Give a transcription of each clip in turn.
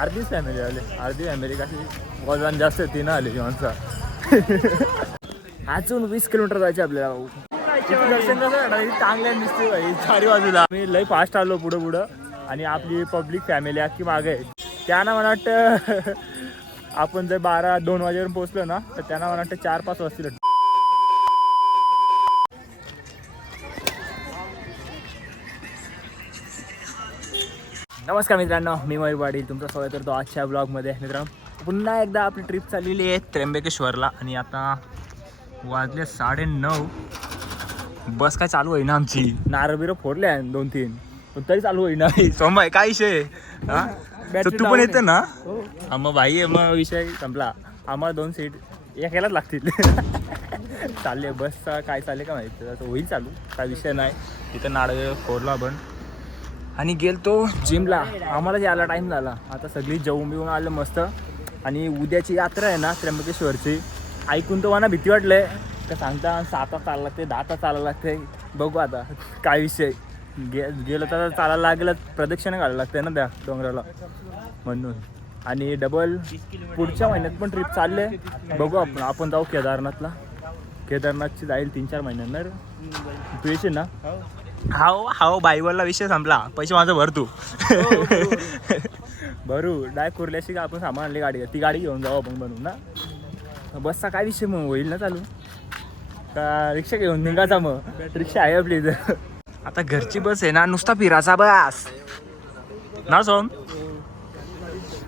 अर्धीच family आली. अर्धी family कशी? वजन जास्त तीन आली माणसा. अजून वीस किलोमीटर जायचे आपल्याला. इथं दर्शन कसं चांगल्या दिसते भाई चारी बाजूला. मी लई फास्ट आलो पुढं पुढं. आणि आपली पब्लिक फॅमिली अख्खी मागे आहे त्यांना मला वाटतं आपण जर बारा दोन वाजेपर्यंत पोहोचलो ना तर त्यांना मला वाटतं चार पाच वाजतील. नमस्कार मित्रांनो मी मयूर पाटील तुमचं स्वागत करतो आजच्या ब्लॉगमध्ये मित्रांनो पुन्हा एकदा आपली ट्रिप चाललेली आहे त्र्यंबकेश्वरला आणि आता वाजले साडे नऊ. बस काय चालू आहे ना आमची. नारळ बिरं फोडले आहे दोन तीन. पण तरी चालू होई ना सोमवार काय विषय? हा? तू पण येतं ना? हा. मग भाई आहे, मग विषय संपला. आम्हाला दोन सीट एकालाच लागतील. चालले बसचा काय चालले का माहिती? होईल चालू. काय विषय नाही. तिथं नारळ फोडला आपण. आणि गेलतो जिमला. आम्हाला यायला टाईम झाला. आता सगळी जेवून बिवून आलं मस्त. आणि उद्याची यात्रा आहे ना त्र्यंबकेश्वरची. ऐकून तर मला भीती वाटलंय. तर सांगता सात तास चालायला लागते दहा तास चालायला लागते बघू आता काय विषय. गे गेलं तर चालायला लागेल प्रदक्षिणा घालायला लागते ना त्या डोंगराला. म्हणून. आणि डबल पुढच्या महिन्यात पण ट्रिप चालले बघू आपण आपण जाऊ केदारनाथला. केदारनाथची जाईल तीन चार महिन्यांना तू येशील ना? हाव हाव बाईवरला विषय संपला. पैसे माझं भर तू. भरू. डाय कुर्ल्याशी का आपण सामान आणली गाडी ती गाडी घेऊन जाऊ आपण बनवून ना. बसचा काय विषय मग? होईल ना चालू. का रिक्षा घेऊन निघायचा मग? रिक्षा आहे आपली इथं. आता घरची बस आहे ना नुसता फिराचा बस. ना सोम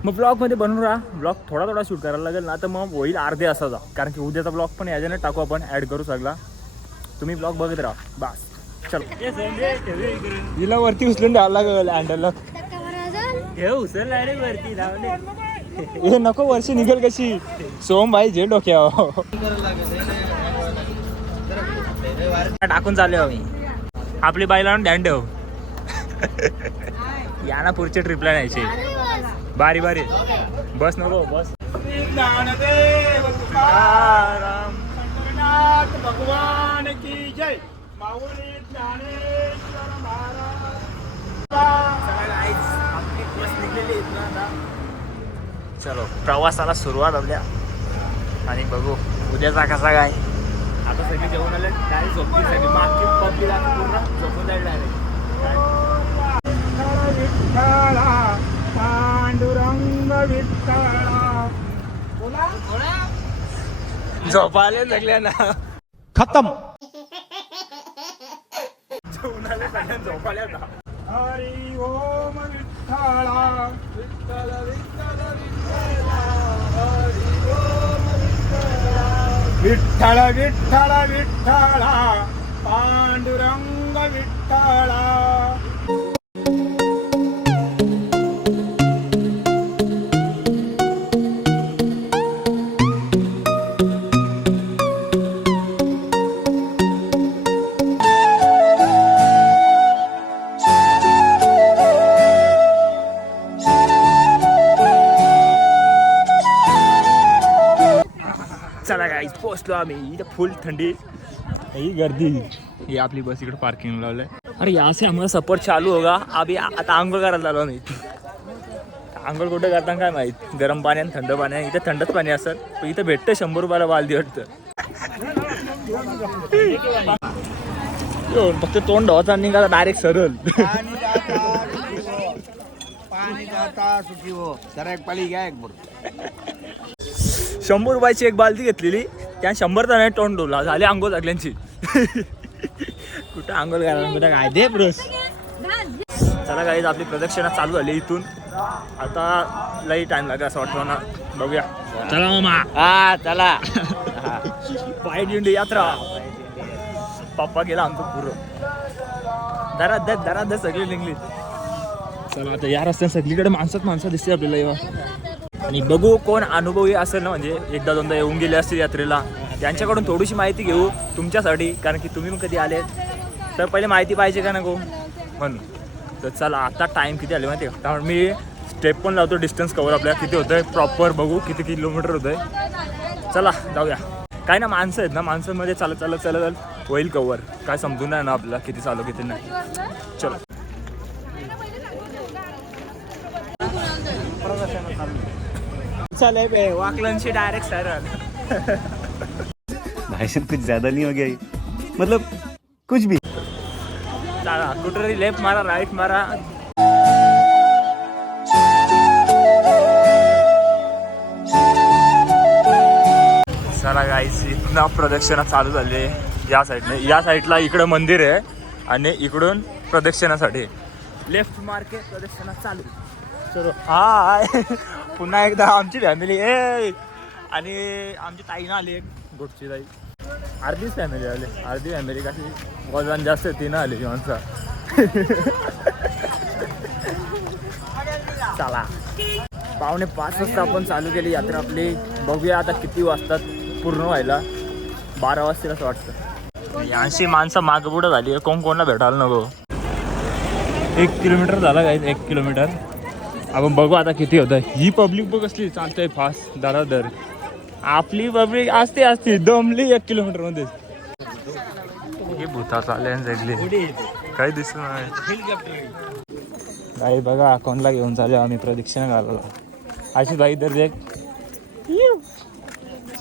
मग ब्लॉगमध्ये बनवून राहा. ब्लॉग थोडा थोडा शूट करायला लागेल ना तर मग होईल अर्धे असाचा. कारण की उद्याचा ब्लॉग पण याच्याने टाकू आपण. ॲड करू सगळा. तुम्ही ब्लॉग बघत राहा. बस. चलो. हिला वरती उचलून द्यावं लागेल हँडलला हे उचल वरती हे नको वर्षी निघेल कशी? सोम भाई जे डोक्यावर. टाकून चालू आम्ही. आपली बाईला ध्यान ठेव. या ना पुढच्या ट्रिपला न्यायची. बारी बारी. बस नको बस. भगवान की जय. माऊली चलो प्रवासाला सुरुवात आपल्या. आणि बघू उद्याचा कसा काय? आता सगळी जेवण आले डायरेक्ट झोपली सगळी. मागची पब्लिक आता पूर्ण झोपून जाईल डायरेक्ट. पांडुरंग विठ्ठला. झोपाले सगळ्यांना. खत्म. जेवणाला सगळ्यांना झोपाले आता हरी ओम विठ्ठला. विठ्ठल विठ्ठल विठ्ठल विठ्ठल विठ्ठला. पांडुरंग विठ्ठला. आम्ही. इथं फुल थंडी. ही गर्दी. ही आपली बस इकडे पार्किंग लावलंय. अरे यहाँ से हमारा सफर चालू होगा. अभी आता आंघोळ करायला आलो नाही आंघोळ कुठं करता काय माहीत. गरम पाणी आणि थंड पाणी आहे. इथं थंडच पाणी असेल पण इथं भेटतं शंभर रुपयाला बालदी वाटतं. यो, फक्त तोंड धुवायचा निघाला डायरेक्ट सरळ. हो. बरं. शंभर रुपयाची एक बालदी घेतलेली. त्या शंभर जण तोंड डोला झाली आंघोळ सगळ्यांची. कुठं आंघोळ करायला कुठं काय? दे ब्रश. चला काही आपली प्रदक्षिणा चालू झाली इथून. आता लई टाइम लागेल असं वाटतं ना बघूया. चला मामा. हा चला. पाय दिंडी यात्रा. पप्पा गेला आमचं पुरं. दरा दर दरा सगळी निघली. चला आता या रस्त्याने सगळीकडे माणसात माणसं दिसते आपल्याला आणि बघू कोण अनुभवी असेल ना म्हणजे एकदा दोनदा येऊन गेले असतील यात्रेला त्यांच्याकडून थोडीशी माहिती घेऊ तुमच्यासाठी कारण की तुम्ही कधी आले तर पहिले माहिती पाहिजे का नको? म्हणून. तर चला आता टाईम किती आले माहिती कारण मी स्टेप पण लावतो डिस्टन्स कवर आपल्या किती होतंय? प्रॉपर बघू किती किलोमीटर होतंय. चला जाऊया. काय ना माणसं आहेत ना माणसांमध्ये चालत चालत चालत चालत होईल कवर काय समजून नाही ना आपल्याला किती चालू किती नाही. चलो. चले बे वाकलनशी डायरेक्ट सरळ भाई साहब कुछ ज्यादा नहीं हो गया? मतलब कुछ भी। चला कुठेतरी लेफ्ट मारा राईट मारा. चला गाईस इथनं प्रदक्षिणा चालू झाली. आहे या साईडने या साईडला इकडं मंदिर आहे आणि इकडून प्रदक्षिणासाठी. लेफ्ट मार्के प्रदक्षिणा चालू. चलो हाय. पुन्हा एकदा आमची फॅमिली ए. आणि आमची ताई ना आली एक गोटची ताई. अर्धीच फॅमिली आली अर्धी फॅमिली कशी वजन जास्त ती ना आली माणसा. चला. पावणे पाच वाजता आपण चालू केली यात्रा आपली. बघूया आता किती वाजतात पूर्ण व्हायला. बारा वाजतील असं वाटतं. यांशी माणसं मागपुढं झाली कोण कोणला भेटायला नको. एक किलोमीटर झाला काय एक किलोमीटर. आपण बघू आता किती होतं ही पब्लिक बघ असली चालतंय फास्ट दरादर. आपली पब्लिक असते असते. दमली एक किलोमीटरमध्ये. हे भूता चालले सगळी काही दिसत नाही. काही बघा कोणला घेऊन चालू आम्ही प्रदक्षिणा घालायला अशी बाई तर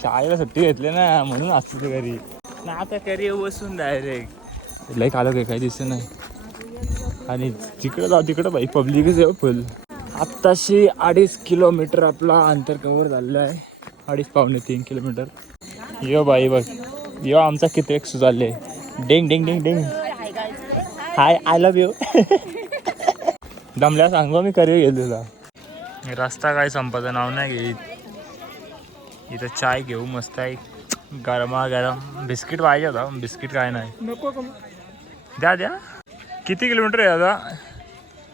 शाळेला सुट्टी घेतली ना म्हणून असतो ते घरी. ना आता घरी बसून डायरेक्ट लई कालो काही दिसत नाही. आणि जिकडं जाऊ तिकडं बाई पब्लिकच आहे फुल आत्ताशी अडीच किलोमीटर आपला अंतर कव्हर झालेलं आहे. अडीच पावणे तीन किलोमीटर. यो बाई बघ. यो आमचा किती एक सुचालले ding ding ding ding hi I love you दमल्या सांगू मी करी गेलेला रस्ता काय संपाचं नाव नाही घेत. इथं चाय घेऊ मस्त आहे. गरमा गरम. बिस्किट पाहिजे होता बिस्किट काय नाही. द्या द्या. किती किलोमीटर आहे आता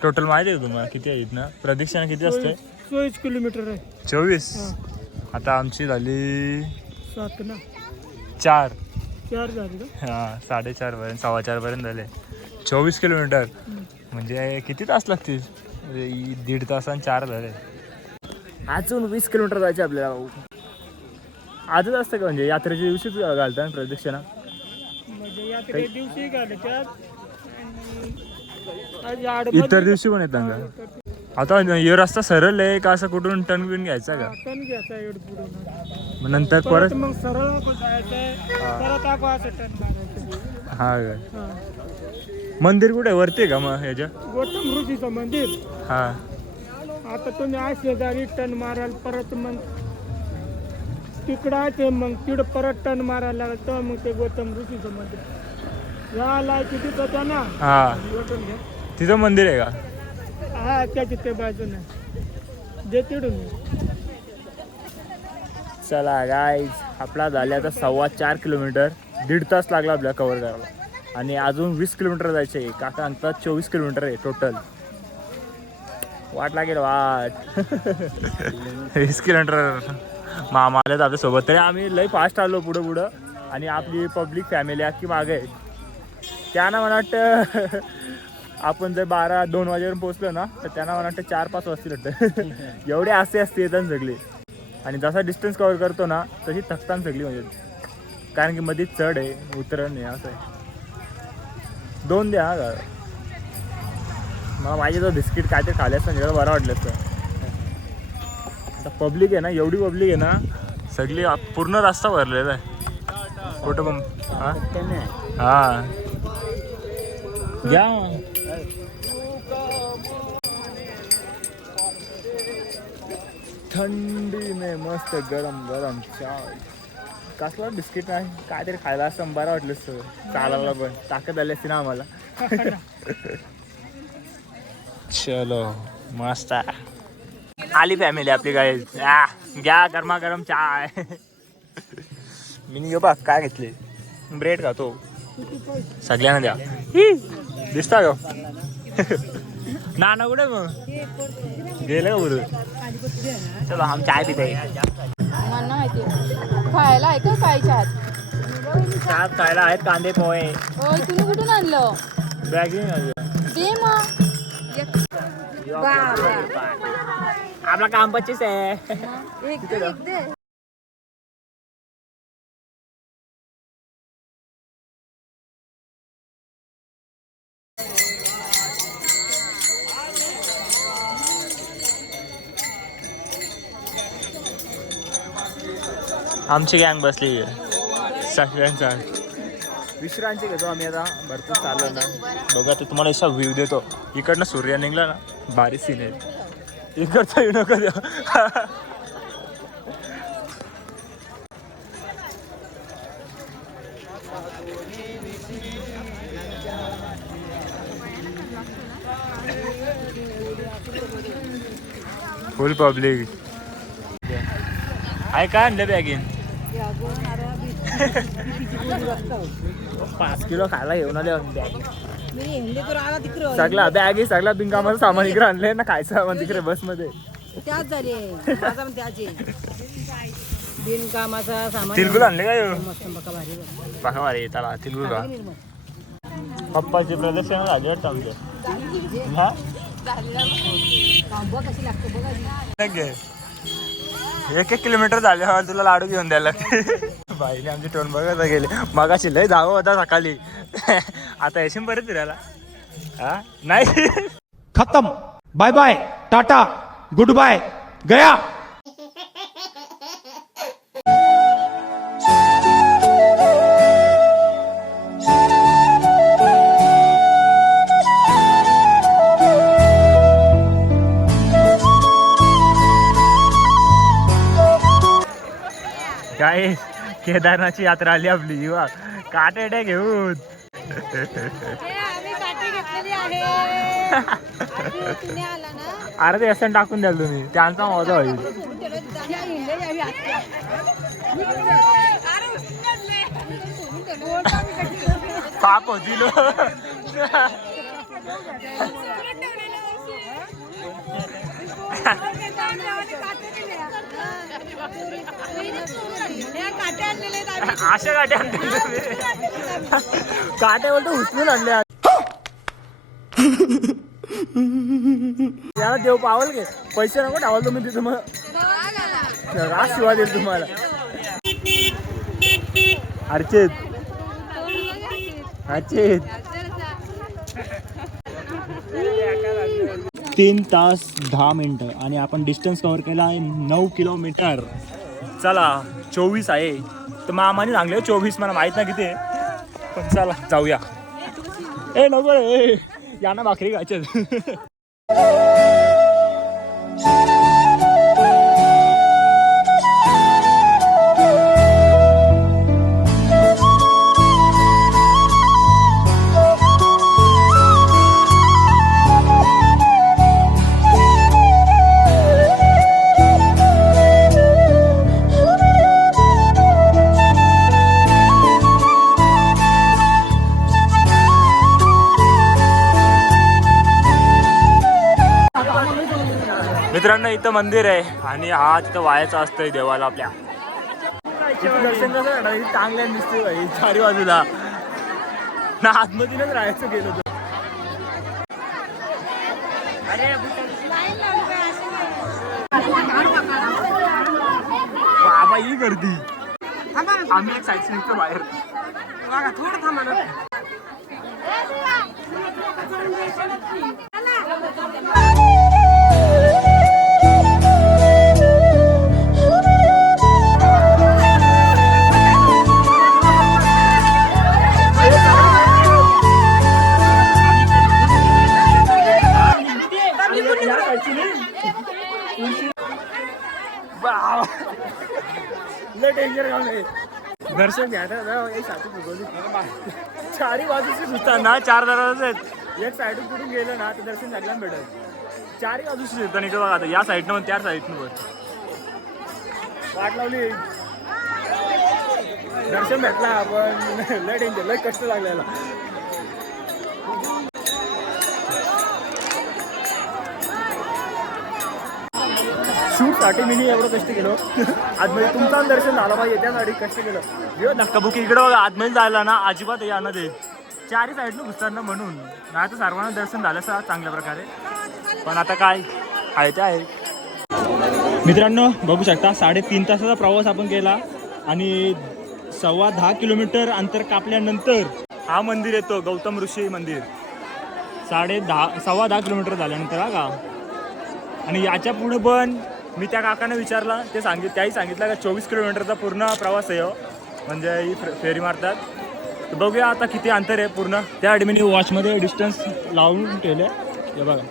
टोटल माहिती आहे का तुम्हाला? किती आहे इथनं? प्रदक्षिणा किती असते? चोवीस किलोमीटर आहे. चोवीस? आता आमची झाली सात ना? चार. चार झाले का? हां साडेचार पर्यंत सव्वा चार पर्यंत झाले. चोवीस किलोमीटर? म्हणजे किती तास लागतील? म्हणजे दीड तास आणि चार झाले. अजून वीस किलोमीटर जायचे आपल्याला आजच असतं का म्हणजे? यात्रेच्या दिवशीच घालतात प्रदक्षिणा? म्हणजे यात्रे दिवशी त्यात आणि आज आडमध्ये- इतर दिवशी पण येतात का? आता हे रस्ता सरळ आहे का असं कुठून टर्न बिन घ्यायचा का? टन घ्यायचा एवढं पुढून मग नंतर परत परत? मग सरळ नको जायचंय परत आको असं टन मारायचं हा हा. मंदिर कुठे वरती आहे का मग ह्याच्या? गौतम ऋषीचं मंदिर. हा. आता तुम्ही आज शेजारी टन माराल परत मग तिकडं ते मग तिकडं परत टन मारायला लागलं तेव्हा मग ते गौतम ऋषीचं मंदिर. या लायकी तिथं त्या ना? हा. घ्या. तिथं मंदिर आहे का? हा त्याच्या ते बाजूने. दे तिडून चला गाईज आपला झाले आता सव्वा चार किलोमीटर. दीड तास लागला आपल्याला कव्हर करायला. आणि अजून वीस किलोमीटर जायचे आहे. काका अंतर चोवीस किलोमीटर आहे टोटल वाट लागेल वाट. वीस किलोमीटर. मामा आले आपल्यासोबत. तरी आम्ही लई फास्ट आलो पुढं पुढं. आणि आपली पब्लिक फॅमिली अख्खी मागे आहे त्यांना मला वाटतं आपण जर बारा दोन वाजेपर्यंत पोहोचलो ना तर त्यांना मला वाटतं चार पाच वाजतील वाटतं. एवढे असे असते येतात सगळे. आणि जसा डिस्टन्स कव्हर करतो ना तशी थकतान सगळी म्हणजे. कारण की मध्ये चढ आहे उतरण आहे असं आहे. दोन द्या हा मला पाहिजे तर बिस्किट काय ते खाले असतं जरा बरं वाटलं असतं. आता पब्लिक आहे ना एवढी पब्लिक आहे ना सगळी पूर्ण रस्ता भरलेला आहे. कुठं पण हा? हा. घ्या थंडी में मस्त गरम गरम चाय. कसला बिस्किट नाही काहीतरी खायला असं बरं वाटलं असतं चालायला पण. ताकद आली असती ना आम्हाला. चलो मस्त. आली फॅमिली आपली काय घ्या गरमा गरम चाय. मी घेऊ बघ काय घेतले? ब्रेड खातो. सगळ्यांना द्या. दिसता का? नाना कुठे मग? गेलं का बरोबर चलो हम चाय पिते. माहिती खायला आहे का काय चात चहा खायला आहेत कांदे पोहे. होय तुम्ही कुठून आणलं? बॅगिंग दे मग. आपला काम पच्चीस आहे. एक दे आमची गँग बसली. सगळ्यांचा. विश्रांती घेतो आम्ही आता. भरपूर चाललो ना. बघा ते तुम्हाला असा व्ह्यू देतो. इकडनं सूर्य निघला ना भारी सीन आहे. इकडचा येऊ नका देऊ. फुल पब्लिक आहे का आणलं बॅगीन पाच किलो खायला घेऊन आले बॅग सगळा बॅग आहे सगळा बिनकामाचं सामान इकडे आणलंय ना खायचं सामान तिकडे बसमध्ये त्याच झाले. माझा पण त्याचे. बिनकामाचा सामान तिलगुल आणले का ह्यो? मस्त बघा भारी बघ. बघा मारे त्याला तिलगुल का पप्पाचे प्रदर्शन झाले वाटतं आमचं हा? बघ कशी लागते बघा नाही गे. एक एक किलोमीटर झाले हा तुला लाडू घेऊन द्यायला. बाईने आमचे टोन बघत गेले. मगाशी लय धाव होता सकाळी. आता येशील परत फिरायला? हा? नाही? खतम. Bye bye. Tata. Good bye. गया. केदारनाथची यात्रा आली आपली युवा काटेट्या घेऊन. अरे ते असं टाकून द्याल तुम्ही. त्यांचा मजा होईल. पाप होतील अशा गाड्या आणल्या काट्या बोलतो उचलून आणल्या. याला देव पावल घे. पैसे नको टावल तुम्ही तिथं मग. रास शिवा देईल तुम्हाला. अर्चित. अर्चित. तीन तास दहा मिनटं आणि आपण डिस्टन्स कव्हर केला आहे नऊ किलोमीटर. चला चोवीस आहे. तर मामाने सांगले चोवीस मला माहीत नाही किती पण चला जाऊया. ए नको रे ए, यांना भाकरी खायच्या इथं मंदिर आहे आणि हा तिथं वायाचा असतंय देवाला आपल्या. दर्शन कसं चांगल्या दिसते भाई चारी बाजूला ना आतमधूनच राहायचं गेलो तर बाबा ही गर्दी. आम्ही एक साईड निघतो बाहेर. थोडं थांबा ना. लय डेंजर काम आहे दर्शन घ्यायला ना एक फुगवली बाजूची सुद्धा ना चार दरवाजे आहेत. एक साईडून कुठून गेलं ना ते दर्शन घ्यायला भेटत चारही बाजूची सुद्धा नाही बघा आता या साईडनं पण त्या साईडनं पण वाट लावली. दर्शन भेटला आपण लय डेंजर लय कष्ट लागलेला. साठी मी एवढं कष्ट केलं. आतमध्ये तुमचा दर्शन झालं पाहिजे त्यासाठी कष्ट केलं. धक्का बुक इकडं बघा आतमध्ये जायला ना अजिबात या ना ते चारी साईडनं घुसताना म्हणून. नाही तर सर्वांना दर्शन झालं सा चांगल्या प्रकारे. पण आता काय? आहे ते आहे. मित्रांनो बघू शकता साडेतीन तासाचा प्रवास आपण केला आणि सव्वा दहा किलोमीटर अंतर कापल्यानंतर हा मंदिर येतो गौतम ऋषी मंदिर. साडे दहा सव्वा दहा किलोमीटर झाल्यानंतर हा का? आणि याच्यापुढे पण मी त्या काकाने विचारला ते सांगित त्याही सांगितलं का चोवीस किलोमीटरचा पूर्ण प्रवास आहे हो. म्हणजे ही फेरी मारतात. तर बघूया आता किती अंतर आहे पूर्ण. त्यासाठी मी वॉचमध्ये डिस्टन्स लावून ठेवले. हे बघा.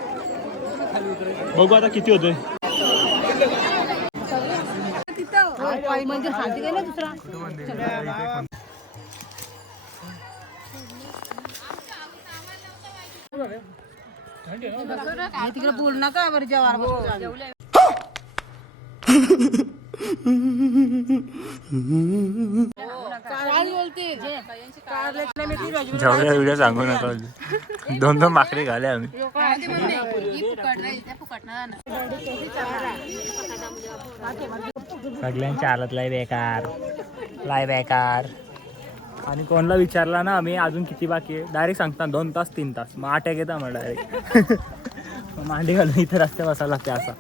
बघू आता किती होतोय. तिकडे पूर्ण का बरं जेवायला जेवढ्या व्हिडिओ सांगू नका दोन दोन भाकरी घाले आम्ही. सगळ्यांच्या हालत लय बेकार. लाय बेकार. आणि कोणाला विचारला ना आम्ही अजून किती बाकी आहे? डायरेक्ट सांगता दोन तास तीन तास. मग अटॅक येता मग डायरेक्ट मांडी घालून इथे रस्ते बसायला लागते असा.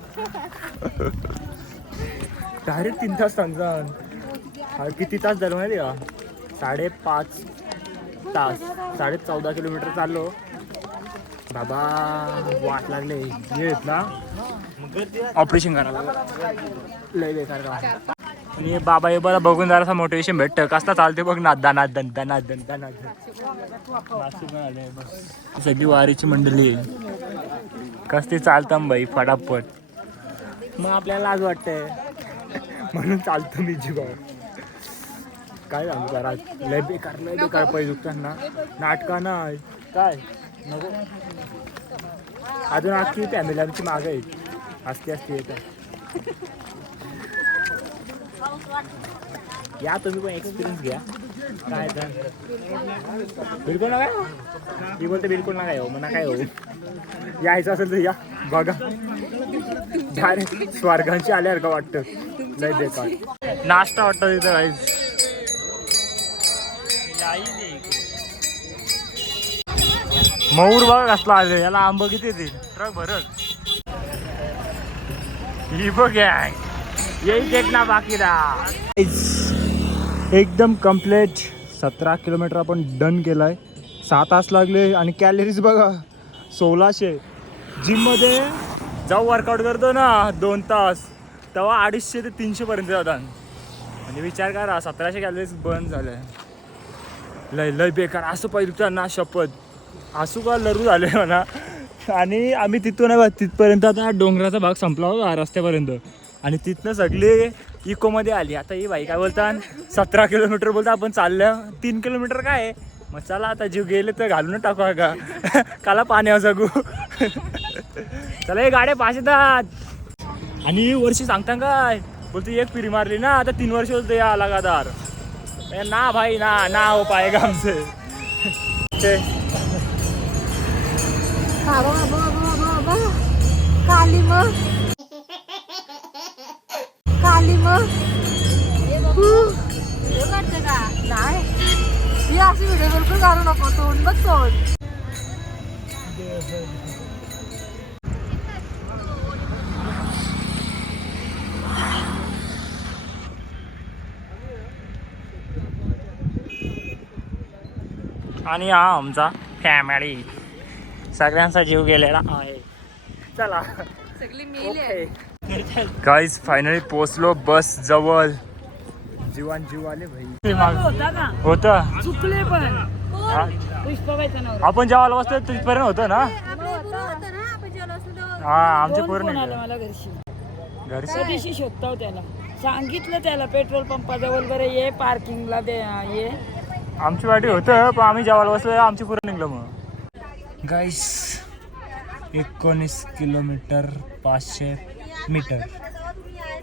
डायरेक्ट तीन तास सांगता किती तास झालं माहिती का? साडेपाच तास साडे चौदा किलोमीटर चाललो. बाबा वाट लागले. येत ना ऑपरेशन करायला लय बेकार का आणि बाबा हे बरं बघून जरासं मोटिवेशन भेटतं. कसला चालते बघ ना दनाद दन दनाद दन दनाद. सगळी वारीची मंडळी. कसली चालतं बाई फटाफट. मग आपल्याला आज वाटतंय म्हणून चालतो मी जीवावर. काय सांगू करा लय बेकार लय बेकार पाहिजे दुखताना. नाटका नाही काय? नको. अजून अख्खी फॅमिली आमची मागं आहे असते असते येत या तुम्ही पण एक्सपिरियन्स घ्या. काय तर. बिलकुल नका मी बोलते बिलकुल नका येऊ मग नका येऊ. यायचं असेल तर या. बघा. डायरेक्ट स्वर्गांची आल्यावर का वाटतं. लय बेकार. नाश्ता वाटतं तिथं काहीच मऊर बघा कसला आले याला आंब किती येतील ट्रक भरत ही बघ येई देख ना बाकीला. एकदम कंप्लीट सतरा किलोमीटर आपण डन केलाय. सहा तास लागले आणि कॅलरीज बघा सोळाशे. जिममध्ये जाऊ वर्कआउट करतो ना दोन तास. तेव्हा अडीचशे ते तीनशे पर्यंत जातात म्हणजे विचार करा सतराशे कॅलरीज बंद आहे लय लय बेकार. असं पहिलं त्यांना शपथ. असू का लरू झाले म्हणा. आणि आम्ही तिथून नाही तिथपर्यंत आता डोंगराचा भाग संपला होता रस्त्यापर्यंत. आणि तिथनं सगळे इकोमध्ये आली. आता ही बाई काय बोलतात सतरा किलोमीटर बोलता आपण चाललं तीन किलोमीटर काय? आहे? मग चला आता जीव गेले तर घालून टाकू का काला पाण्यावर जगू. चला हे गाड्या पाच येतात आणि वर्षी सांगता काय? बोलते एक पिरी मारली ना आता तीन वर्ष बोलते या लगातार. ए, ना भाई ना ना हो पाएगा बाबा बाबा काली मग. काली मग. नाही. ही अशी व्हिडिओ बिलकुल काढू नको तोंड बघ तोंड. आणि हा आमचा फॅमिली सगळ्यांचा जीव गेलेला आहे. चला. सगळी मेली गाईज फायनली पोचलो बस जवळ. जीवान जीव आले भाई. होता चुकले पण. हा? आपण जेवायला बसतो तिथपर्यंत होतं ना? हा आमच्या फोन पूर्ण आला मला घरशी. शोधतो त्याला? सांगितलं त्याला पेट्रोल पंपाजवळ बरं ये पार्किंगला दे ये. आमची वाटी होतं पण आम्ही जेवायला बसलो आमची पूर्ण निघलं मग. गाईस एकोणीस किलोमीटर पाचशे मीटर.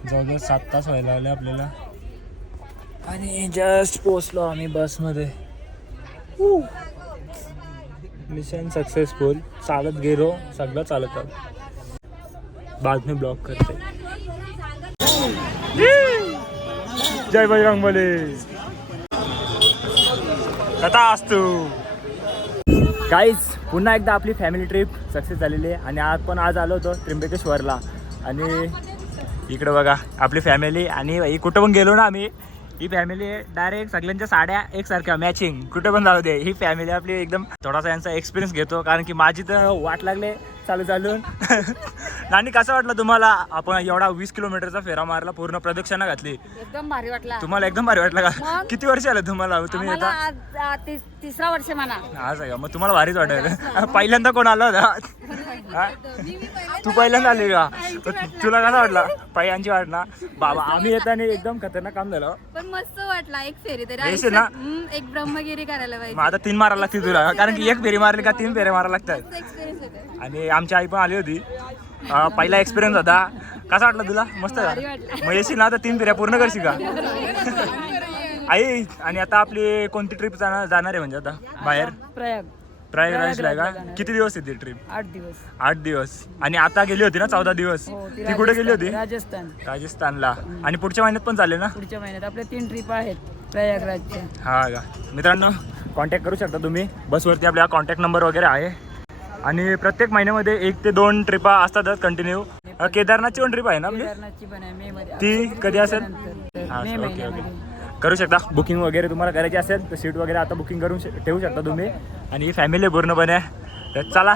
जवळजवळ सात तास व्हायला लागले आपल्याला. आणि जस्ट पोचलो आम्ही बसमध्ये. मिशन सक्सेसफुल चालत गेलो सगळं चालत आलो. बाद में ब्लॉक करते जय बजरंग बली असतो काहीच पुन्हा एकदा आपली फॅमिली ट्रिप सक्सेस झालेली आहे. आणि आज पण आज आलो होतो त्र्यंबकेश्वरला. आणि इकडं बघा आपली फॅमिली आणि कुठं पण गेलो ना आम्ही ही फॅमिली डायरेक्ट सगळ्यांच्या साड्या एकसारख्या मॅचिंग कुठं पण जाऊ दे ही फॅमिली आपली एकदम थोडासा यांचा एक्सपिरियन्स घेतो. कारण की माझी तर वाट लागले. चालू चालून नानी कसं वाटलं तुम्हाला? आपण एवढा वीस किलोमीटरचा फेरा मारला पूर्ण प्रदक्षिणा घातली. एकदम भारी वाटला. तुम्हाला एकदम भारी वाटलं का? किती वर्ष आलं तुम्हाला? तुम्ही येता तिसरा वर्ष म्हणा. आज आहे का? मग तुम्हाला भारीच वाटत पहिल्यांदा कोण आलं होता? हा? तू पहिल्यांदा आली का? तुला कसं वाटलं? पायांची वाट ना? बाबा आम्ही येताना एकदम खतरनाक काम झालं. पण मस्त वाटला एक फेरी तरी. आहे ना? आयुष्यात, हम्म, एक ब्रह्मगिरी करायला मग पाहिजे. आता तीन मारायला लागतील तुला. कारण की एक फेरी मारली का तीन फेरे मारायला लागतात. एक्सपिरियन्स होते आणि आमची आई पण आली होती. अं, पहिला एक्सपिरियन्स होता. कसा वाटला तुला? मस्त? का मग येशील ना आता तीन फेऱ्या पूर्ण करशील का? आई आणि आता आपली कोणती ट्रिप जाणार जाणार आहे म्हणजे आता? बाहेर? प्रयाग. प्रयागराजला आहे का? किती दिवस येते ट्रिप आठ दिवस. आठ दिवस. आणि आता गेली होती ना चौदा दिवस. ती कुठे गेली होती? राजस्थान. राजस्थानला. आणि पुढच्या महिन्यात पण चालेल ना? पुढच्या महिन्यात. आपल्या तीन ट्रिप आहेत प्रयागराजच्या. हा का? मित्रांनो कॉन्टॅक्ट करू शकता तुम्ही. बसवरती आपल्या कॉन्टॅक्ट नंबर वगैरे आहे. आणि प्रत्येक महिन्यामध्ये एक ते दोन ट्रिपा असतातच कंटिन्यू केदारनाथची पण ट्रिप आहे ना आपली? केदारनाथची पण आहे मे मध्ये. ती कधी असेल? हा, मे ओके महिन्यामध्ये. ओके करू शकता. बुकिंग वगैरे तुम्हाला करायची असेल तर सीट वगैरे आता बुकिंग करून श- ठेवू शकता तुम्ही. आणि ही फॅमिली पूर्णपणे. तर चला.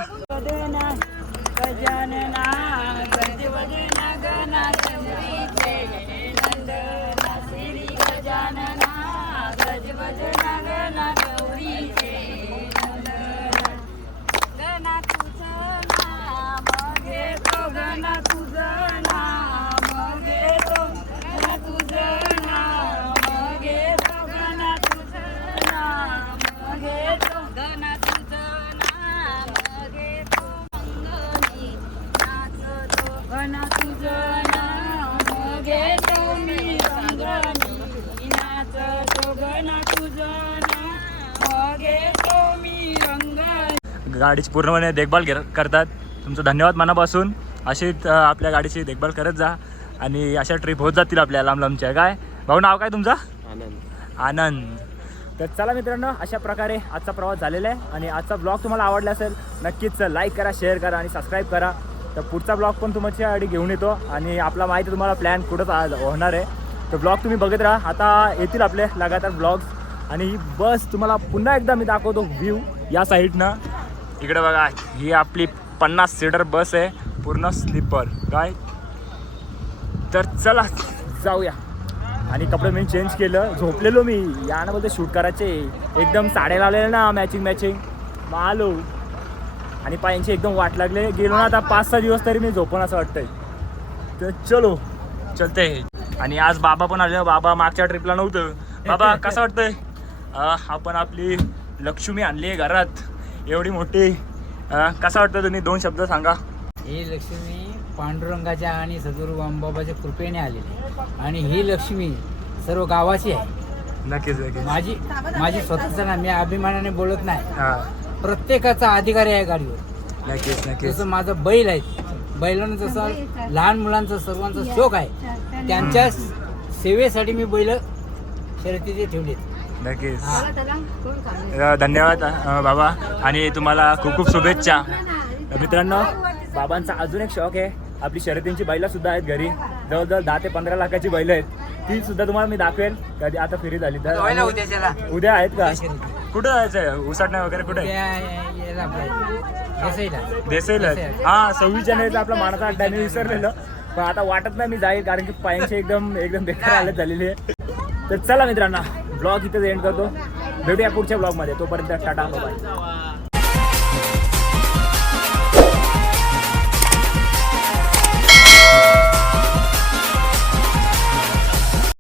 गाडीची पूर्णपणे देखभाल कर- करतात. तुमचं धन्यवाद मनापासून. अशीच अं, आपल्या गाडीची देखभाल करत जा आणि अशा ट्रिप होत जातील आपल्या लांब लांबच्या. काय? भाऊ नाव काय तुमचं? आनंद. तर चला मित्रांनो अशा प्रकारे आजचा प्रवास झालेला आहे आणि आजचा ब्लॉग तुम्हाला आवडला असेल नक्कीच लाईक करा शेअर करा आणि सबस्क्राईब करा. तर पुढचा ब्लॉग पण तुमच्यासाठी घेऊन येतो आणि आपला माहिती तुम्हाला प्लॅन कुठंच आज होणार आहे. तर ब्लॉग तुम्ही बघत राहा. आता येतील आपले लगातार ब्लॉग्स आणि ही बस तुम्हाला पुन्हा एकदा मी दाखवतो व्ह्यू या साईडनं इकडे बघा ही आपली पन्नास सीटर बस आहे पूर्ण स्लीपर. काय? तर चला जाऊया. आणि कपडे मी चेंज केलं झोपलेलो मी. या ना बोलते शूट करायचे. एकदम साड्या लावलेल्या ना मॅचिंग मॅचिंग मग आलो आणि पायांची एकदम वाट लागले. गेलो ना आता पाच सहा दिवस तरी मी झोपण असं वाटतंय. तर चलो. चलते. आणि आज बाबा पण आले. बाबा मागच्या ट्रिपला नव्हतं. बाबा कसं वाटतंय? आपण आपली लक्ष्मी आणली आहे घरात. एवढी मोठी अं, कसं वाटतं तुम्ही? दोन शब्द सांगा. ही लक्ष्मी पांडुरंगाच्या आणि सद्गुरू वामबाबाच्या कृपेने आलेली आहे. आणि ही लक्ष्मी सर्व गावाची आहे. नक्कीच नक्कीच. माझी माझी स्वतःचं ना मी अभिमानाने बोलत नाही. हां. प्रत्येकाचा अधिकार आहे या गाडीवर. नक्कीच नक्कीच. जसं माझं बैल आहे बैलांना जसं लहान मुलांचा सर्वांचा शोक आहे त्यांच्या सेवेसाठी मी बैल शर्यतीचे ठेवले नक्कीच. धन्यवाद बाबा. आणि तुम्हाला खूप खूप शुभेच्छा. तर मित्रांनो बाबांचा अजून एक शौक आहे. आपली शर्यतींची बैलं सुद्धा आहेत घरी. जवळजवळ दहा ते पंधरा लाखाची बैलं आहेत. ती सुद्धा तुम्हाला मी दाखवेल. कधी आता फेरी झाली तर. उद्या आहेत का? कुठं जायचं उसाटण्या वगैरे कुठे? देसाईला. हा सव्वीस जानेवारीचा आपला मानाचा अड्डा मी विसरलेलं. पण आता वाटत नाही मी जाईल कारण की पायांची एकदम एकदम बेकार हालत झालेली आहे. तर चला मित्रांनो ब्लॉग इथेच एंड करतो. भेटूया पुढच्या ब्लॉगमध्ये. तोपर्यंत टाटा बाय